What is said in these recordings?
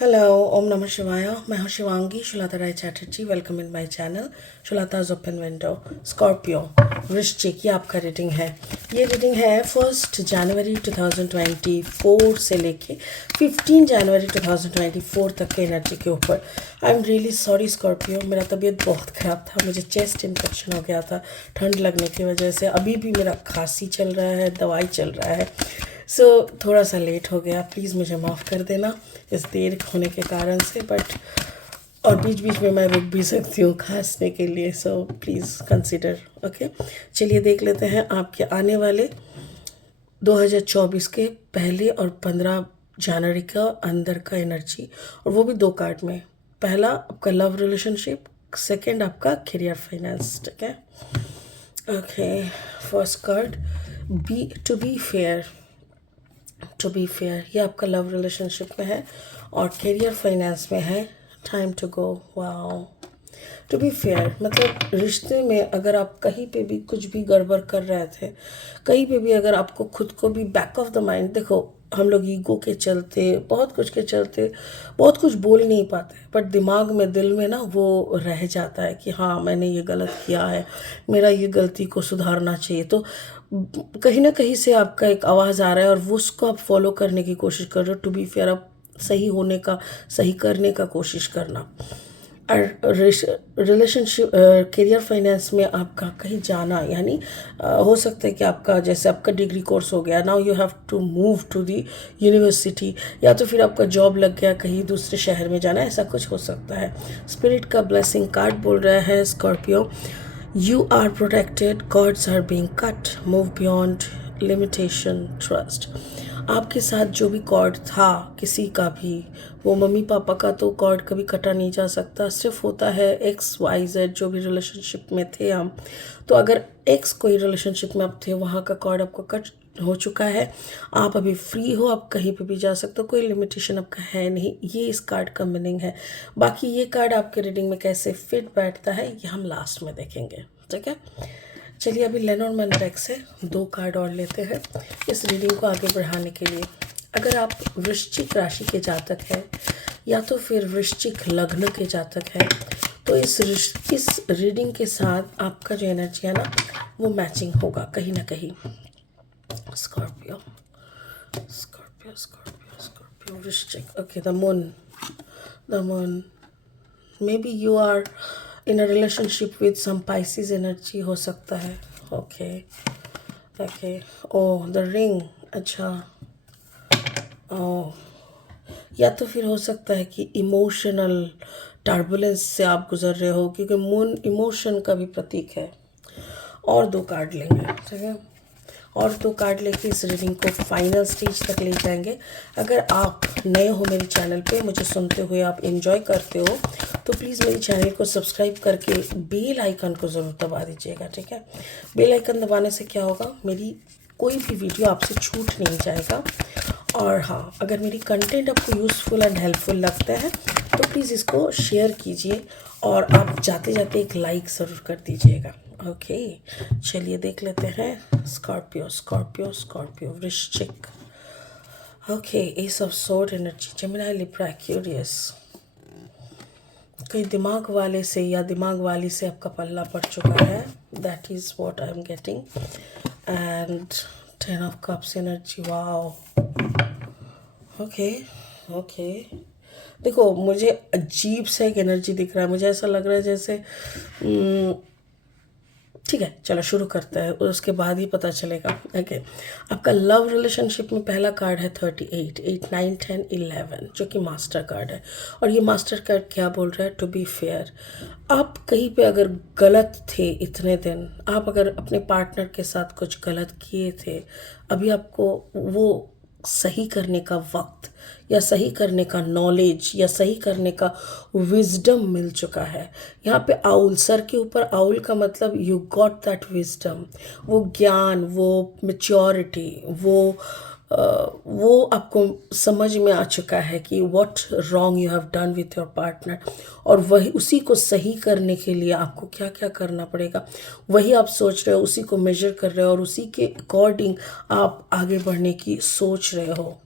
Hello, ओम नमः शिवाय। मैं हूँ Shivangi Shulata Rai Chatterjee. Welcome in my channel Shulata's open window. Scorpio वृश्चिक, ये आपका रीडिंग है। ये रीडिंग है 1 जनवरी 2024 से लेके 15 जनवरी 2024 तक के एनर्जी के ऊपर। I am really sorry Scorpio, मेरा तबीयत बहुत ख़राब था, मुझे चेस्ट इन्फेक्शन हो गया था ठंड लगने की वजह से। अभी भी मेरा खांसी चल रहा है, दवाई चल रहा है। सो थोड़ा सा लेट हो गया, प्लीज़ मुझे माफ़ कर देना इस देर होने के कारण से। बट और बीच बीच में मैं रुक भी सकती हूँ खांसने के लिए, सो प्लीज़ कंसिडर। ओके, चलिए देख लेते हैं आपके आने वाले 2024 के पहले और 15 जनवरी का अंदर का एनर्जी, और वो भी 2 कार्ड में। पहला आपका लव रिलेशनशिप, सेकंड आपका करियर फाइनेंस। ठीक है, okay. First card, to be fair, ये आपका लव रिलेशनशिप में है और करियर फाइनेंस में है। Time to go. Wow, to be fair मतलब रिश्ते में अगर आप कहीं पे भी कुछ भी गड़बड़ कर रहे थे, कहीं पे भी अगर आपको खुद को भी बैक ऑफ द माइंड, देखो हम लोग ईगो के चलते, बहुत कुछ के चलते बहुत कुछ बोल नहीं पाते, बट दिमाग में, दिल में ना वो रह जाता है कि हाँ मैंने ये गलत किया है, मेरा ये गलती को सुधारना चाहिए। तो कहीं ना कहीं से आपका एक आवाज़ आ रहा है और वो उसको आप फॉलो करने की कोशिश कर रहे हो। टू बी फेयर, आप सही होने का, सही करने का कोशिश करना। और रिलेशनशिप, करियर फाइनेंस में आपका कहीं जाना, यानी हो सकता है कि आपका, जैसे आपका डिग्री कोर्स हो गया, now you have to move to the university, या तो फिर आपका जॉब लग गया, कहीं दूसरे शहर में जाना, ऐसा कुछ हो सकता है। स्पिरिट का ब्लेसिंग कार्ड बोल रहा है Scorpio, you are protected, cords are being cut, move beyond limitation, trust. आपके साथ जो भी कॉर्ड था किसी का भी, वो मम्मी पापा का तो कॉर्ड कभी कटा नहीं जा सकता, सिर्फ होता है XYZ जो भी रिलेशनशिप में थे हम। तो अगर एक्स कोई रिलेशनशिप में आप थे, वहाँ का कॉर्ड आपको कट हो चुका है, आप अभी फ्री हो, आप कहीं पे भी जा सकते हो, कोई लिमिटेशन आपका है नहीं। ये इस कार्ड का मीनिंग है। बाकी ये कार्ड आपके रीडिंग में कैसे फिट बैठता है ये हम लास्ट में देखेंगे। ठीक है, चलिए अभी लेनॉर्मैन डेक से 2 कार्ड और लेते हैं इस रीडिंग को आगे बढ़ाने के लिए। अगर आप वृश्चिक राशि के जातक हैं या तो फिर वृश्चिक लग्न के जातक हैं, तो इस रीडिंग के साथ आपका जो एनर्जी है ना, वो मैचिंग होगा कहीं ना कहीं। स्कॉर्पियो स्कॉर्पियो स्कॉर्पियो स्कॉर्पियो वृश्चिक। Okay, the moon maybe you are in a relationship with some Pisces energy हो सकता है। Okay okay, oh the ring, अच्छा। ओह, या तो फिर हो सकता है कि इमोशनल टर्बुलेंस से आप गुजर रहे हो, क्योंकि मून इमोशन का भी प्रतीक है। और 2 कार्ड लेंगे, ठीक है, और 2 कार्ड लेके इस रीडिंग को फाइनल स्टेज तक ले जाएंगे। अगर आप नए हो मेरे चैनल पे, मुझे सुनते हुए आप एंजॉय करते हो, तो प्लीज़ मेरे चैनल को सब्सक्राइब करके बेल आइकन को ज़रूर दबा दीजिएगा। ठीक है, बेल आइकन दबाने से क्या होगा, मेरी कोई भी वीडियो आपसे छूट नहीं जाएगा। और हाँ, अगर मेरी कंटेंट आपको यूज़फुल एंड हेल्पफुल लगता है तो प्लीज़ इसको शेयर कीजिए, और आप जाते जाते एक लाइक ज़रूर कर दीजिएगा। ओके, चलिए देख लेते हैं स्कॉर्पियो स्कॉर्पियो स्कॉर्पियो वृश्चिक। Okay, S of sword energy, Gemini, Libra, Aquarius. कई दिमाग वाले से या दिमाग वाली से आपका पल्ला पड़ चुका है, that is what I am getting. And 10 of cups energy, wow. Okay okay, देखो मुझे अजीब सा एक एनर्जी दिख रहा है, मुझे ऐसा लग रहा है जैसे ठीक है, चलो शुरू करते हैं, उसके बाद ही पता चलेगा। ओके, आपका लव रिलेशनशिप में पहला कार्ड है 38, 8, 9, 10, 11, जो कि मास्टर कार्ड है। और ये मास्टर कार्ड क्या बोल रहा है, टू बी फेयर। आप कहीं पे अगर गलत थे इतने दिन, आप अगर अपने पार्टनर के साथ कुछ गलत किए थे, अभी आपको वो सही करने का वक्त, या सही करने का नॉलेज, या सही करने का विजडम मिल चुका है। यहाँ पे आउल, सर के ऊपर आउल का मतलब यू गॉट दैट विजडम, वो ज्ञान, वो मेच्योरिटी, वो आपको समझ में आ चुका है कि what wrong you have done with your partner, और वही उसी को सही करने के लिए आपको क्या क्या करना पड़ेगा, वही आप सोच रहे हो, उसी को मेजर कर रहे हो, और उसी के अकॉर्डिंग आप आगे बढ़ने की सोच रहे हो।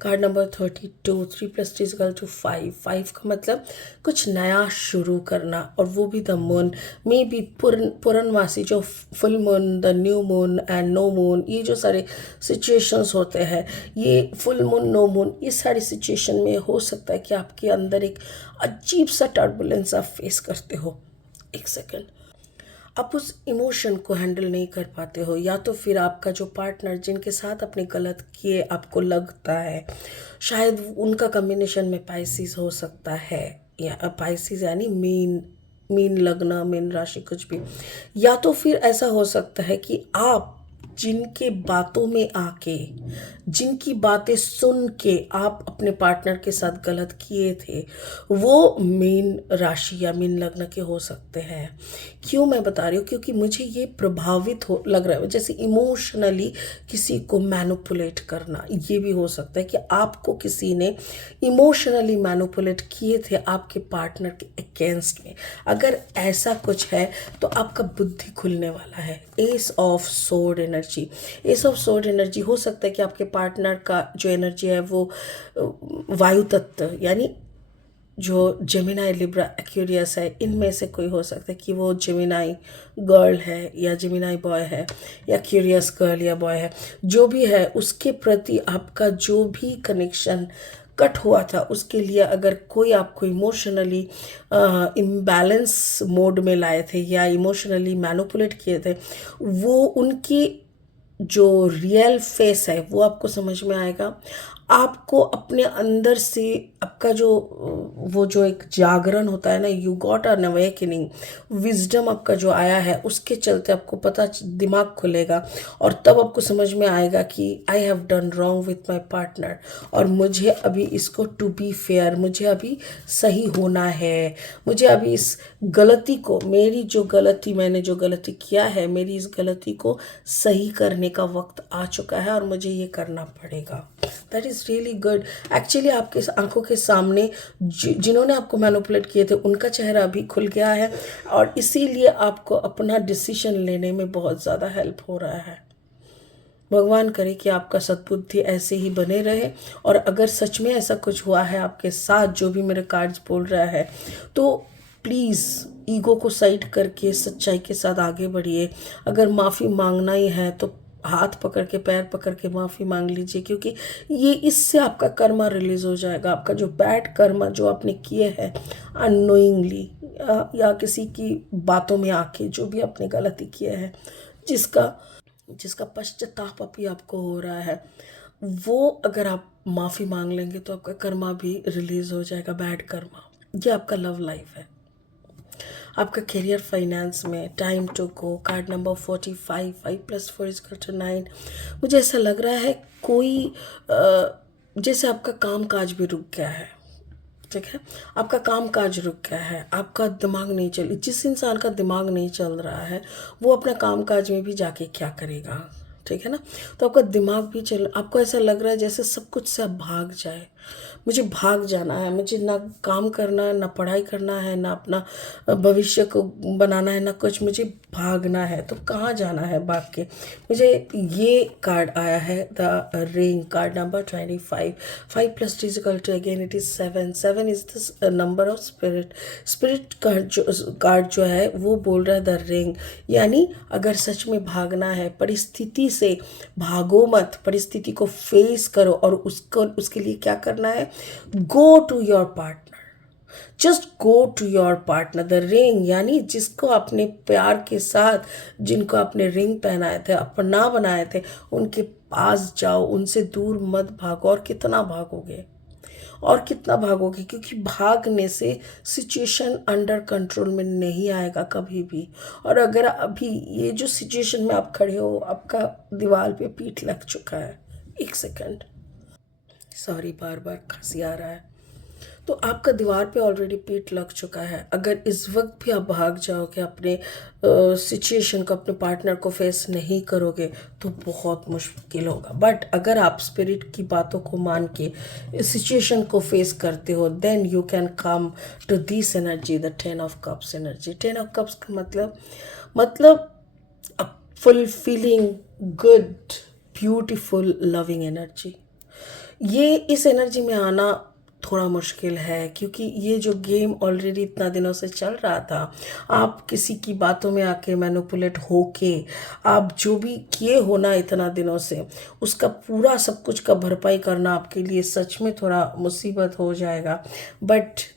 Card number 32, 3 + 3 = 5। 5 का मतलब कुछ नया शुरू करना, और वो भी द मून, मे बी पूर्णमासी, जो full moon, the new moon and no moon, ये जो सारे सिचुएशंस होते हैं, ये फुल मून, नो मून, ये सारी सिचुएशन में हो सकता है कि आपके अंदर एक अजीब सा टर्बुलेंस आप फेस करते हो। एक सेकेंड, आप उस इमोशन को हैंडल नहीं कर पाते हो, या तो फिर आपका जो पार्टनर जिनके साथ आपने गलत किए आपको लगता है, शायद उनका कॉम्बिनेशन में पाइसिस हो सकता है, या पाइसिस यानी मीन लग्न, मीन राशि, कुछ भी। या तो फिर ऐसा हो सकता है कि आप जिनके बातों में आके, जिनकी बातें सुन के आप अपने पार्टनर के साथ गलत किए थे, वो मीन राशि या मीन लग्न के हो सकते हैं। क्यों मैं बता रही हूँ? क्योंकि मुझे ये प्रभावित हो लग रहा है, जैसे इमोशनली किसी को मैनिपुलेट करना, ये भी हो सकता है कि आपको किसी ने इमोशनली मैनिपुलेट किए थे आपके पार्टनर के अगेंस्ट में। अगर ऐसा कुछ है तो आपका बुद्धि खुलने वाला है। S of sword energy, S of sword energy हो सकता है कि आपके पार्टनर का जो एनर्जी है वो वायु तत्व, यानी जो जेमिनाई, लिब्रा, एक्वेरियस है, इनमें से कोई हो सकता है कि वो जेमिनाई गर्ल है या जेमिनाई बॉय है, या क्यूरियस गर्ल या बॉय है, जो भी है, उसके प्रति आपका जो भी कनेक्शन कट हुआ था, उसके लिए अगर कोई आपको इमोशनली इम्बैलेंस मोड में लाए थे या इमोशनली मैनिपुलेट किए थे, वो उनकी जो रियल फेस है वो आपको समझ में आएगा। आपको अपने अंदर से आपका जो वो जो एक जागरण होता है ना, you got an awakening, wisdom आपका जो आया है, उसके चलते आपको पता, दिमाग खुलेगा, और तब आपको समझ में आएगा कि I have done wrong with my partner, और मुझे अभी इसको, टू बी फेयर, मुझे अभी सही होना है, मुझे अभी इस गलती को, मेरी जो गलती, मैंने जो गलती किया है, मेरी इस गलती को सही करने का वक्त आ चुका है और मुझे ये करना पड़ेगा। That is really good. Actually आपके आंखों के सामने जिन्होंने आपको मैनिपुलेट किए थे उनका चेहरा भी खुल गया है, और इसीलिए आपको अपना डिसीजन लेने में बहुत ज़्यादा हेल्प हो रहा है। भगवान करे कि आपका सद्बुद्धि ऐसे ही बने रहे, और अगर सच में ऐसा कुछ हुआ है आपके साथ, जो भी मेरे कार्ड्स बोल रहा है, तो प्लीज़ ईगो को साइड करके सच्चाई के साथ आगे बढ़िए। अगर माफ़ी मांगना ही है तो हाथ पकड़ के, पैर पकड़ के माफ़ी मांग लीजिए, क्योंकि ये, इससे आपका कर्मा रिलीज़ हो जाएगा। आपका जो बैड कर्मा जो आपने किए हैं अननोइंगली, या किसी की बातों में आके, जो भी आपने गलती किए हैं, जिसका पश्चाताप अभी आपको हो रहा है, वो अगर आप माफ़ी मांग लेंगे तो आपका कर्मा भी रिलीज़ हो जाएगा, बैड कर्मा। ये आपका लव लाइफ है। आपका करियर, फाइनेंस में time to go, card number 45, 5 + 4 = 9। मुझे ऐसा लग रहा है कोई जैसे आपका काम काज भी रुक गया है, ठीक है, आपका काम काज रुक गया है, आपका दिमाग नहीं चल, जिस इंसान का दिमाग नहीं चल रहा है वो अपना काम काज में भी जाके क्या करेगा, ठीक है ना। तो आपका दिमाग भी चल, आपको ऐसा लग रहा है जैसे सब कुछ से आप भाग जाए, मुझे भाग जाना है, मुझे ना काम करना है, ना पढ़ाई करना है, ना अपना भविष्य को बनाना है, ना कुछ, मुझे भागना है। तो कहाँ जाना है भाग के? मुझे ये कार्ड आया है, the ring, card number 25, 5 + 3 = again it is 7। 7 is the number of spirit. Spirit card जो है वो बोल रहा है द रिंग, यानी अगर सच में भागना है, परिस्थिति से भागो मत, परिस्थिति को फेस करो, और उसके लिए क्या करना है, go to your partner, just go to your partner. The ring यानी जिसको आपने प्यार के साथ, जिनको आपने रिंग पहनाए थे, अपना बनाए थे, उनके पास जाओ, उनसे दूर मत भागो। और कितना भागोगे, और कितना भागोगे, क्योंकि भागने से सिचुएशन अंडर कंट्रोल में नहीं आएगा कभी भी। और अगर अभी ये जो सिचुएशन में आप खड़े हो, आपका दीवार पे पीठ लग चुका है, एक सेकंड, सॉरी, बार बार खांसी आ रहा है, तो आपका दीवार पे ऑलरेडी पीठ लग चुका है। अगर इस वक्त भी आप भाग जाओगे, अपने सिचुएशन को, अपने पार्टनर को फेस नहीं करोगे तो बहुत मुश्किल होगा। बट अगर आप स्पिरिट की बातों को मान के इस सिचुएशन को फेस करते हो, then you can come to this energy, the 10 of cups energy. 10 of cups का मतलब fulfilling, good, beautiful, loving energy. ये इस एनर्जी में आना थोड़ा मुश्किल है, क्योंकि ये जो गेम ऑलरेडी इतना दिनों से चल रहा था, आप किसी की बातों में आके मैनिपुलेट होके आप जो भी किए हो ना इतना दिनों से, उसका पूरा सब कुछ का भरपाई करना आपके लिए सच में थोड़ा मुसीबत हो जाएगा। बट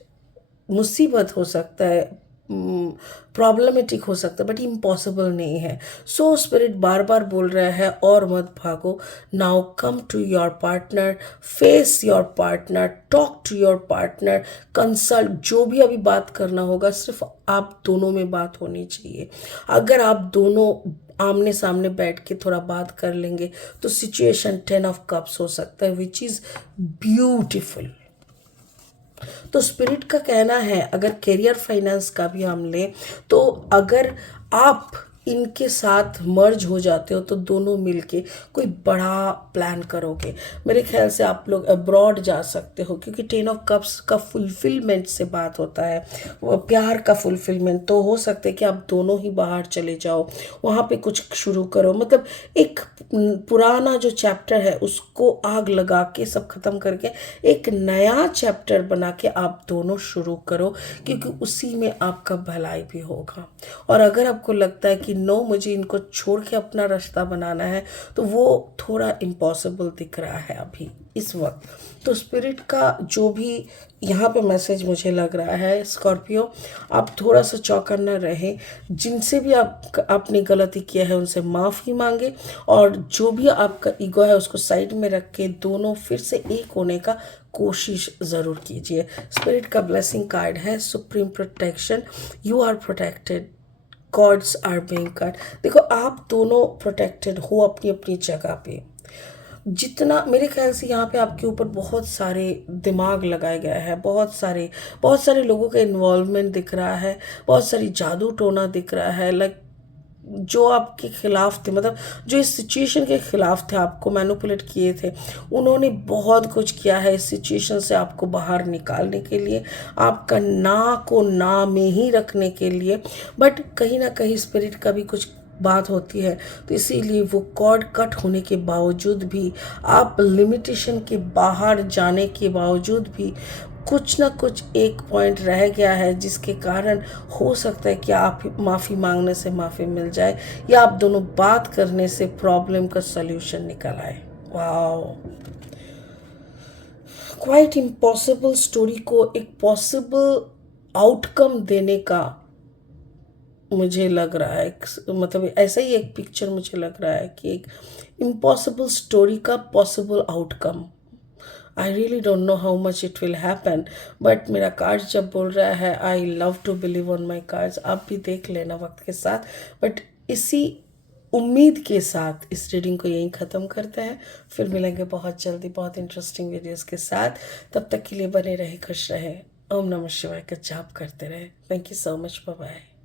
मुसीबत हो सकता है, प्रॉब्लमेटिक हो सकता है, बट इम्पॉसिबल नहीं है। सो स्पिरिट बार बार बोल रहा है और मत भागो। Now come to your partner, face your partner, talk to your partner, consult. जो भी अभी बात करना होगा सिर्फ आप दोनों में बात होनी चाहिए। अगर आप दोनों आमने सामने बैठ के थोड़ा बात कर लेंगे तो सिचुएशन 10 of Cups हो सकता है, विच इज़ ब्यूटिफुल। तो स्पिरिट का कहना है, अगर करियर फाइनेंस का भी हम लें तो अगर आप इनके साथ मर्ज हो जाते हो तो दोनों मिलके कोई बड़ा प्लान करोगे। मेरे ख्याल से आप लोग अब्रॉड जा सकते हो, क्योंकि 10 of Cups का फुलफिलमेंट से बात होता है, वो प्यार का फुलफिलमेंट। तो हो सकता है कि आप दोनों ही बाहर चले जाओ, वहाँ पे कुछ शुरू करो। मतलब एक पुराना जो चैप्टर है उसको आग लगा के सब खत्म करके एक नया चैप्टर बना के आप दोनों शुरू करो, क्योंकि उसी में आपका भलाई भी होगा। और अगर आपको लगता है कि नो, मुझे इनको छोड़ के अपना रास्ता बनाना है, तो वो थोड़ा इम्पॉसिबल दिख रहा है अभी इस वक्त। तो स्पिरिट का जो भी यहाँ पे मैसेज मुझे लग रहा है, स्कॉर्पियो, आप थोड़ा सा चौकन्ना रहें। जिनसे भी आपने गलती किया है उनसे माफ़ी मांगे, और जो भी आपका ईगो है उसको साइड में रख के दोनों फिर से एक होने का कोशिश ज़रूर कीजिए। स्पिरिट का ब्लेसिंग कार्ड है supreme protection, you are protected, gods are being guard. देखो, आप दोनों प्रोटेक्टेड हो अपनी अपनी जगह पे। जितना मेरे ख्याल से यहाँ पे आपके ऊपर बहुत सारे दिमाग लगाए गए हैं, बहुत सारे लोगों का इन्वॉल्वमेंट दिख रहा है, बहुत सारी जादू टोना दिख रहा है। लाइक जो आपके खिलाफ थे, मतलब जो इस सिचुएशन के खिलाफ थे, आपको मैनिपुलेट किए थे, उन्होंने बहुत कुछ किया है इस सिचुएशन से आपको बाहर निकालने के लिए, आपका ना को ना में ही रखने के लिए। बट कहीं ना कहीं स्पिरिट का भी कुछ बात होती है, तो इसीलिए वो कॉर्ड कट होने के बावजूद भी, आप लिमिटेशन के बाहर जाने के बावजूद भी कुछ ना कुछ एक पॉइंट रह गया है, जिसके कारण हो सकता है कि आप माफ़ी मांगने से माफ़ी मिल जाए, या आप दोनों बात करने से प्रॉब्लम का सल्यूशन निकल आए। वाओ, क्वाइट इम्पॉसिबल स्टोरी को एक पॉसिबल आउटकम देने का मुझे लग रहा है, मतलब ऐसा ही एक पिक्चर मुझे लग रहा है कि एक इम्पॉसिबल स्टोरी का possible outcome. I really don't know how much it will happen, but मेरा कार्ड जब बोल रहा है, I love to believe on my cards. आप भी देख लेना वक्त के साथ। बट इसी उम्मीद के साथ इस रीडिंग को यहीं ख़त्म करते हैं। फिर मिलेंगे बहुत जल्दी बहुत इंटरेस्टिंग वीडियोस के साथ। तब तक के लिए बने रहे, खुश रहे, ओम नमः शिवाय का जाप करते रहे। Thank you so much, bye bye.